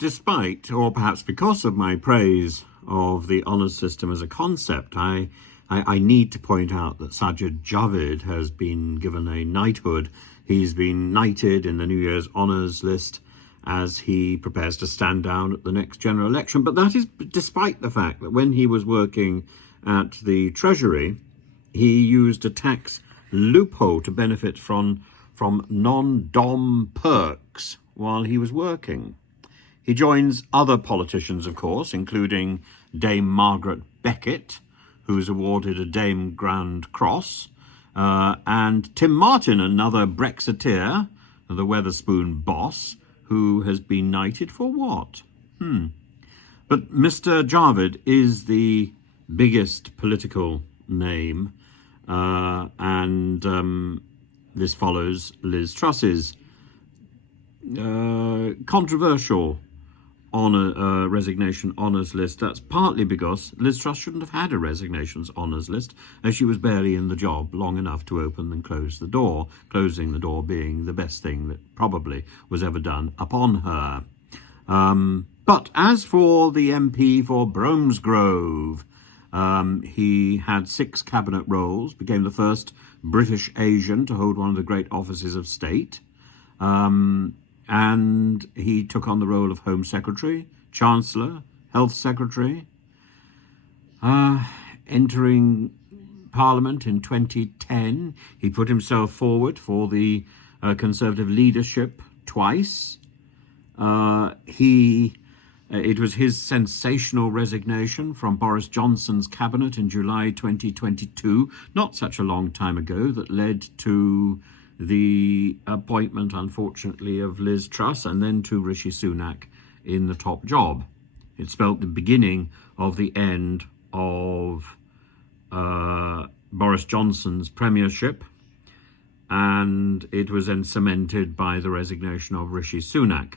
despite, or perhaps because of my praise of the honours system as a concept, I need to point out that Sajid Javid has been given a knighthood. He's been knighted in the New Year's honours list as he prepares to stand down at the next general election. But that is despite the fact that when he was working at the Treasury, he used a tax loophole to benefit from non-dom perks while he was working. He joins other politicians, of course, including Dame Margaret Beckett, who's awarded a Dame Grand Cross, and Tim Martin, another Brexiteer, the Wetherspoon boss, who has been knighted for what? But Mr. Javid is the biggest political name, and this follows Liz Truss's controversial resignation honours list. That's partly because Liz Truss shouldn't have had a resignations honours list, as she was barely in the job long enough to open and close the door, closing the door being the best thing that probably was ever done upon her. But as for the MP for Bromsgrove, he had 6 cabinet roles, became the first British Asian to hold one of the great offices of state, and he took on the role of Home Secretary, Chancellor, Health Secretary, entering Parliament in 2010. He put himself forward for the Conservative leadership twice. It was his sensational resignation from Boris Johnson's cabinet in July 2022, not such a long time ago, that led to the appointment, unfortunately, of Liz Truss and then to Rishi Sunak in the top job. It spelt the beginning of the end of Boris Johnson's premiership, and it was then cemented by the resignation of Rishi Sunak.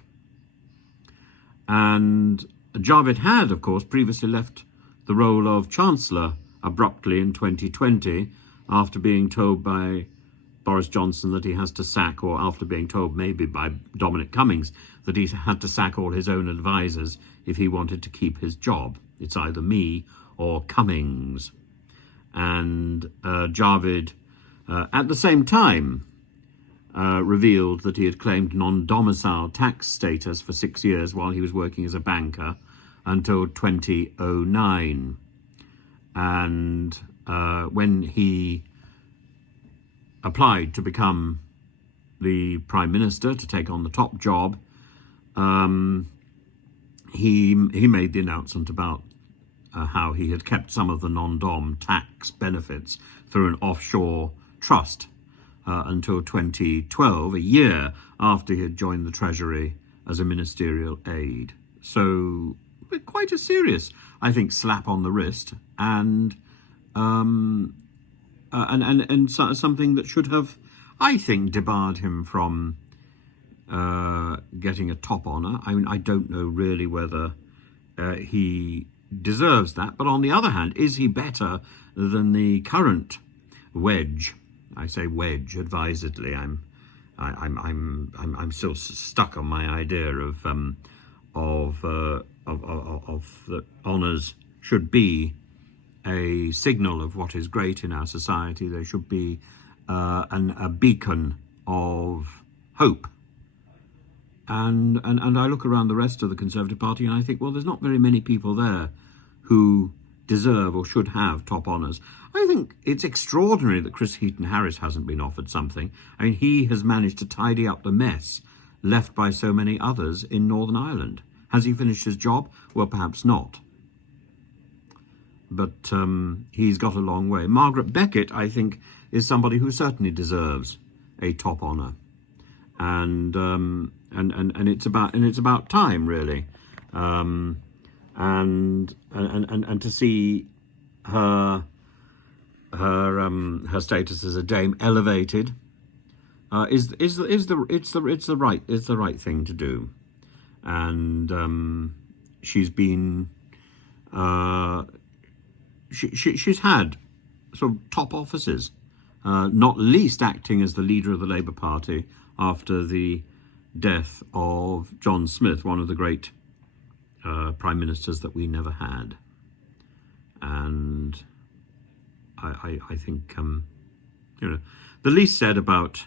And Javid had, of course, previously left the role of Chancellor abruptly in 2020 after being told by Boris Johnson that he has to sack, or after being told maybe by Dominic Cummings that he had to sack all his own advisors if he wanted to keep his job. It's either me or Cummings. And Javid, at the same time, revealed that he had claimed non-domicile tax status for 6 years while he was working as a banker until 2009. And when he applied to become the Prime Minister, to take on the top job, he made the announcement about how he had kept some of the non-dom tax benefits through an offshore trust until 2012, a year after he had joined the Treasury as a ministerial aide. So quite a serious, I think, slap on the wrist, and something that should have, I think, debarred him from getting a top honour. I mean, I don't know really whether he deserves that, but on the other hand, is he better than the current wedge? I say wedge advisedly. I'm still stuck on my idea of the honours should be a signal of what is great in our society. They should be a beacon of hope. And I look around the rest of the Conservative Party and I think, well, there's not very many people there who deserve or should have top honours. I think it's extraordinary that Chris Heaton-Harris hasn't been offered something. I mean, he has managed to tidy up the mess left by so many others in Northern Ireland. Has he finished his job? Well, perhaps not. But he's got a long way. Margaret Beckett, I think, is somebody who certainly deserves a top honour, and it's about time, really, and to see her status as a dame elevated is the right thing to do, and she's been. She's had sort of top offices, not least acting as the leader of the Labour Party after the death of John Smith, one of the great prime ministers that we never had. And I think, the least said about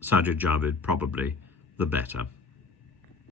Sajid Javid, probably the better.